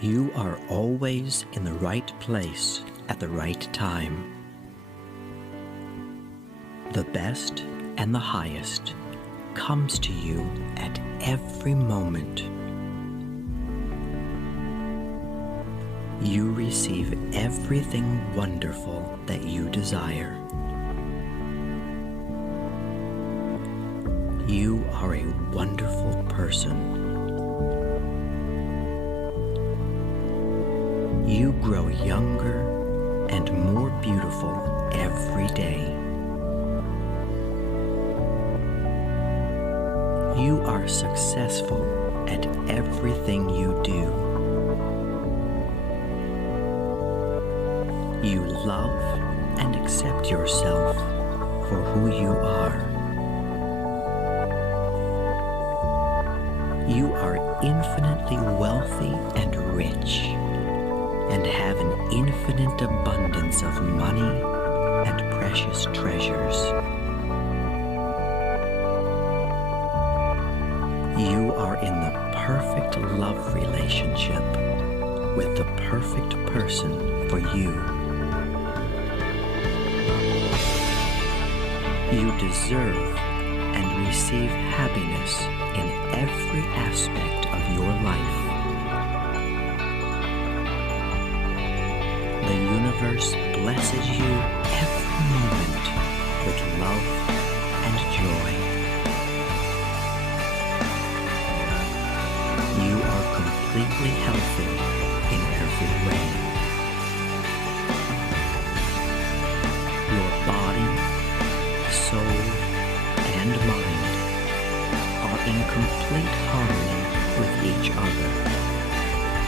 You are always in the right place at the right time. The best and the highest comes to you at every moment. You receive everything wonderful that you desire. You are a wonderful person. You grow younger and more beautiful every day. You are successful at everything you do. You love and accept yourself for who you are. You are infinitely wealthy and rich, and have an infinite abundance of money and precious treasures. You are in the perfect love relationship with the perfect person for you. You deserve and receive happiness in every aspect of your life. The universe blesses you every moment with love and joy. You are completely healthy in every way. Your body, soul, and mind are in complete harmony with each other,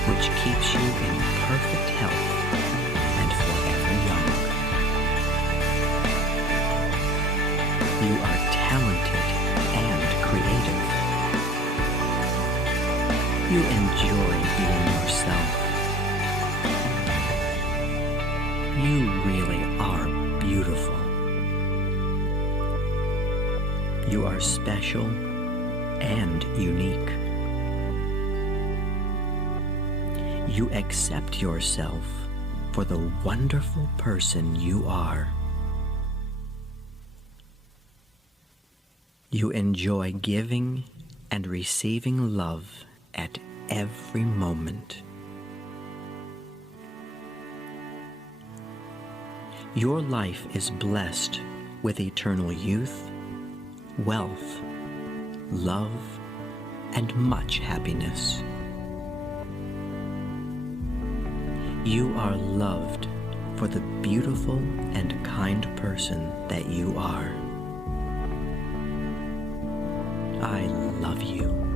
which keeps you in perfect health and forever young. You are talented and creative. You enjoy being yourself. You really are beautiful. You are special and unique. You accept yourself for the wonderful person you are. You enjoy giving and receiving love at every moment. Your life is blessed with eternal youth, wealth, love, and much happiness. You are loved for the beautiful and kind person that you are. I love you.